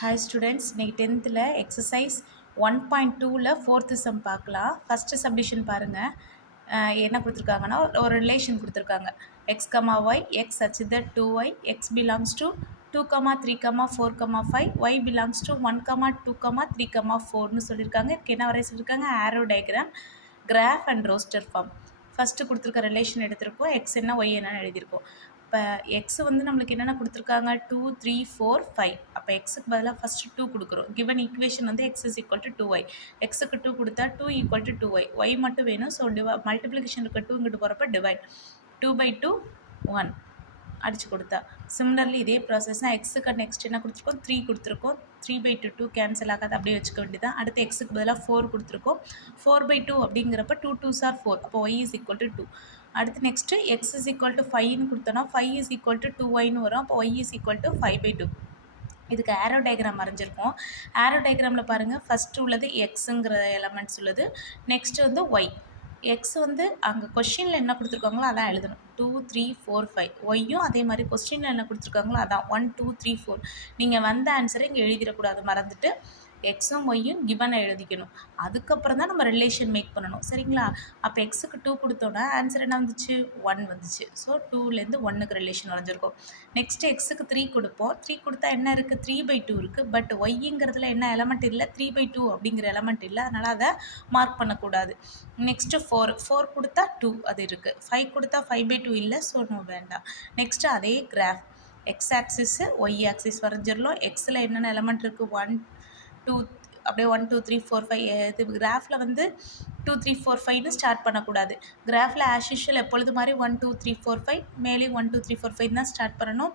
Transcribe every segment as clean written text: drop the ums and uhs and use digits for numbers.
Hi students, இன்னைக்கு 10th exercise 1.2ல் fourth sum பார்க்கலாம். ஃபஸ்ட்டு சப்டிஷன் பாருங்கள். என்ன கொடுத்துருக்காங்கன்னா ஒரு ரிலேஷன் கொடுத்துருக்காங்க. X comma y, x such that 2y, x belongs to 2, 3, 4, 5, y belongs to 1, 2, 3, 4ன்னு சொல்லியிருக்காங்க. இதுக்கு என்ன வரைய சொல்லியிருக்காங்க? Arrow diagram, graph and roster form. First கொடுத்துருக்க ரிலேஷன் எடுத்திருக்கோம். எக்ஸ் என்ன ஒய் என்னன்னு எழுதியிருக்கோம். இப்போ எக்ஸ் வந்து நம்மளுக்கு என்னென்ன கொடுத்துருக்காங்க? 2, 3, 4, 5. அப்போ எக்ஸுக்கு பதிலாக ஃபஸ்ட்டு 2 கொடுக்குறோம். கிவன் ஈக்குவேஷன் வந்து X is equal to 2y. எக்ஸுக்கு 2 கொடுத்தா 2 ஈக்குவல் டு 2y. ஒய் மட்டும் வேணும். ஸோ மல்டிப்ளிகேஷன் இருக்க 2 இங்கிட்டு போகிறப்ப டிவைட் 2/2 1 அடித்து கொடுத்தா. சிமிலர்லி இதே ப்ராசஸ் தான் எக்ஸுக்கு நெக்ஸ்ட் என்ன கொடுத்துருக்கோம்? 3 கொடுத்துருக்கோம். 3/2 2 கேன்சல் ஆகாது, அப்படியே வச்சுக்க வேண்டியதான். அடுத்து எக்ஸுக்கு பதிலாக 4 கொடுத்துருக்கோம். 4/2 அப்படிங்கிறப்ப 2 2s are 4. அப்போ ஒய் இஸ் ஈக்குவல் டு 2. அடுத்து next x is equal to 5ன்னு கொடுத்தோன்னா 5 இஸ் ஈக்குவல் டு 2yன்னு வரும். அப்போ ஒய் இஸ் ஈக்குவல் டு 5/2. இதுக்கு ஆரோ டயக்ராம் வரைஞ்சிருக்கோம். ஆரோ டயக்ராமில் பாருங்கள், ஃபஸ்ட்டு உள்ளது எக்ஸுங்கிற எலமெண்ட்ஸ் உள்ளது. நெக்ஸ்ட்டு வந்து ஒய். எக்ஸ் வந்து அங்கே கொஸ்டினில் என்ன கொடுத்துருக்காங்களோ அதான் எழுதணும். 2, 3, 4, 5. ஒய்யும் அதே மாதிரி கொஸ்டினில் என்ன கொடுத்துருக்காங்களோ அதான் 1, 2, 3, 4. நீங்கள் வந்த ஆன்சரை இங்கே எழுதிடக்கூடாது, மறந்துட்டு எக்ஸும் ஒய்யும் கிவனை எழுதிக்கணும். அதுக்கப்புறம் தான் நம்ம ரிலேஷன் மேக் பண்ணணும், சரிங்களா? அப்போ எக்ஸுக்கு 2 கொடுத்தோன்னா ஆன்சர் என்ன வந்துச்சு? 1 வந்துச்சு. ஸோ 2லேருந்து 1க்கு ரிலேஷன் வரைஞ்சிருக்கோம். நெக்ஸ்ட்டு எக்ஸுக்கு 3 கொடுப்போம். 3 கொடுத்தா என்ன இருக்குது? 3/2 இருக்குது. பட் ஒய்ங்கிறதுல என்ன எலமெண்ட் இல்லை? 3/2 அப்படிங்கிற எலமெண்ட் இல்லை. அதனால் அதை மார்க் பண்ணக்கூடாது. நெக்ஸ்ட்டு 4 கொடுத்தா 2 அது இருக்குது. 5 கொடுத்தா 5/2 இல்லை. ஸோ நோ வேண்டாம். நெக்ஸ்ட்டு அதே graph, x axis y axis வரைஞ்சிடலாம். எக்ஸில் என்னென்ன எலமெண்ட் இருக்குது? 1, 2 அப்படியே 1, 2, 3, 4, 5. இது கிராஃபில் வந்து 2, 3, 4, 5ன்னு ஸ்டார்ட் பண்ணக்கூடாது. கிராஃபில் ஆஸ் யூஷுவல் எப்பொழுது மாதிரி 1, 2, 3, 4, 5 மேலே 1, 2, 3, 4, 5 தான் ஸ்டார்ட் பண்ணணும்.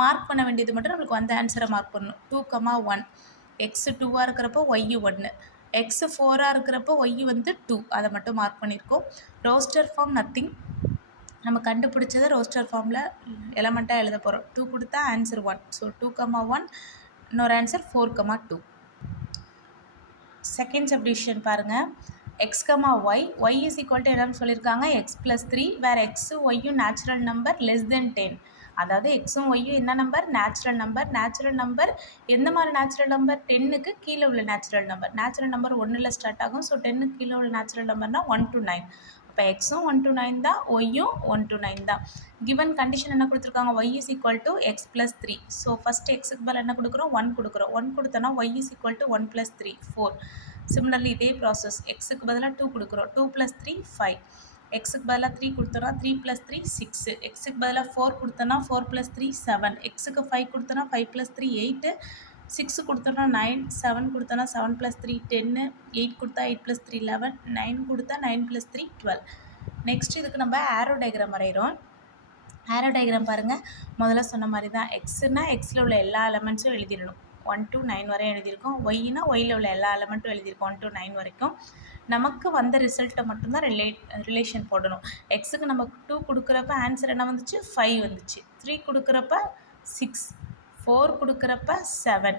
மார்க் பண்ண வேண்டியது மட்டும் நம்மளுக்கு வந்த ஆன்சரை மார்க் பண்ணணும். 2, 1. எக்ஸு 2ஆக இருக்கிறப்போ ஒய்யு 1. எக்ஸு 4ஆக இருக்கிறப்போ ஒய்யு வந்து 2. அதை மட்டும் மார்க் பண்ணியிருக்கோம். Roster form nothing. நம்ம கண்டுபிடிச்சதை ரோஸ்டர் ஃபார்மில் எலமெண்ட்டாக எழுத போகிறோம். 2 கொடுத்தா ஆன்சர் 1. ஸோ 2, 1. இன்னொரு ஆன்சர் 4, 2. செகண்ட் சப்டிவிஷன் பாருங்கள். X comma y, y is equal to என்னன்னு சொல்லியிருக்காங்க? எக்ஸ் ப்ளஸ் 3, வேறு எக்ஸு ஒய்யும் நேச்சுரல் நம்பர் லெஸ் தென் 10. அதாவது எக்ஸும் ஒய்யும் என்ன நம்பர்? Natural number. நேச்சுரல் நம்பர் எந்த மாதிரி நேச்சுரல் நம்பர்? 10க்கு கீழே உள்ள நேச்சுரல் நம்பர். நேச்சுரல் நம்பர் 1ல் ஸ்டார்ட் ஆகும். ஸோ 10க்கு கீழே உள்ள நேச்சுரல் நம்பர்னால் 1 to 9. இப்போ எக்ஸும் 1 to 9 தான், ஒய்யும் 1 to 9 தான். கிவன் கண்டிஷன் என்ன கொடுத்துருக்காங்க? Y is equal to x plus 3. So first எக்ஸுக்கு பதில் என்ன கொடுக்குறோம்? 1 கொடுக்குறோம். 1 கொடுத்தோன்னா y is equal to 1 + 3 4. Similarly இதே ப்ராசஸ், எக்ஸுக்கு பதிலாக 2 கொடுக்குறோம். 2 + 3 5. எக்ஸுக்கு பதிலாக 3 கொடுத்தோன்னா 3 + 3 6. எக்ஸுக்கு பதிலாக 4 கொடுத்தோன்னா 4 + 3 7. எக்ஸுக்கு 5 கொடுத்தோன்னா 5 + 3 8. 6 கொடுத்தோன்னா 9. 7 கொடுத்தோன்னா 7 + 3 10. 8 கொடுத்தா 8 + 3 11. 9 கொடுத்தா 9 + 3 12. நெக்ஸ்ட் இதுக்கு நம்ம ஆரோ டயக்ராம் வரைகிறோம். ஆரோ டயக்ராம் பாருங்கள். முதல்ல சொன்ன மாதிரி தான். எக்ஸுன்னா எக்ஸில் உள்ள எல்லா எலமெண்ட்ஸும் எழுதிடணும். 1 to 9 வரையும் எழுதியிருக்கோம். ஒய்னா ஒய்யில் உள்ள எல்லா எலமெண்ட்டும் எழுதியிருக்கோம் 1 to 9 வரைக்கும். நமக்கு வந்த ரிசல்ட்டை மட்டும்தான் ரிலேஷன் போடணும். எக்ஸுக்கு நமக்கு 2 கொடுக்குறப்ப ஆன்சர் என்ன வந்துச்சு? 5 வந்துச்சு. 3 கொடுக்குறப்ப 6, 4 கொடுக்குறப்ப 7,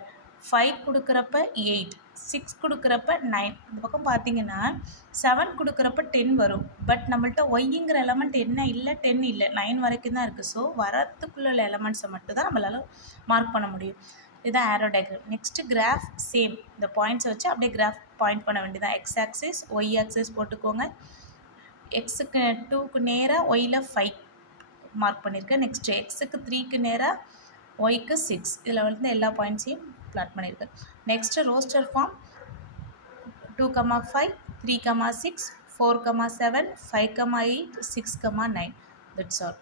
5 கொடுக்குறப்ப 8, 6 கொடுக்குறப்ப 9. இந்த பக்கம் பார்த்தீங்கன்னா 7 கொடுக்குறப்ப 10 வரும். பட் நம்மள்ட்ட ஒய்ங்கிற எலமெண்ட் என்ன இல்லை? 10 இல்லை, 9 வரைக்கும் தான் இருக்குது. ஸோ வரத்துக்குள்ள உள்ள எலமெண்ட்ஸை மட்டும் தான் நம்மளால் மார்க் பண்ண முடியும். இதுதான் arrow diagram. Next graph same. இந்த பாயிண்ட்ஸை வச்சு அப்படியே கிராஃப் பாயிண்ட் பண்ண வேண்டியதான். எக்ஸ் ஆக்சிஸ் ஒய் ஆக்சிஸ் போட்டுக்கோங்க. எக்ஸுக்கு 2க்கு நேராக ஒய்யில் 5 மார்க் பண்ணியிருக்கேன். நெக்ஸ்ட்டு எக்ஸுக்கு 3க்கு நேராக ஒய்க்கு 6. இதில் வந்து எல்லா பாயிண்ட்ஸையும் பிளாட் பண்ணியிருக்கேன். Next roster form 2, 5, 3, 6, 4, 7, 5, 8, 6, 9. That's all.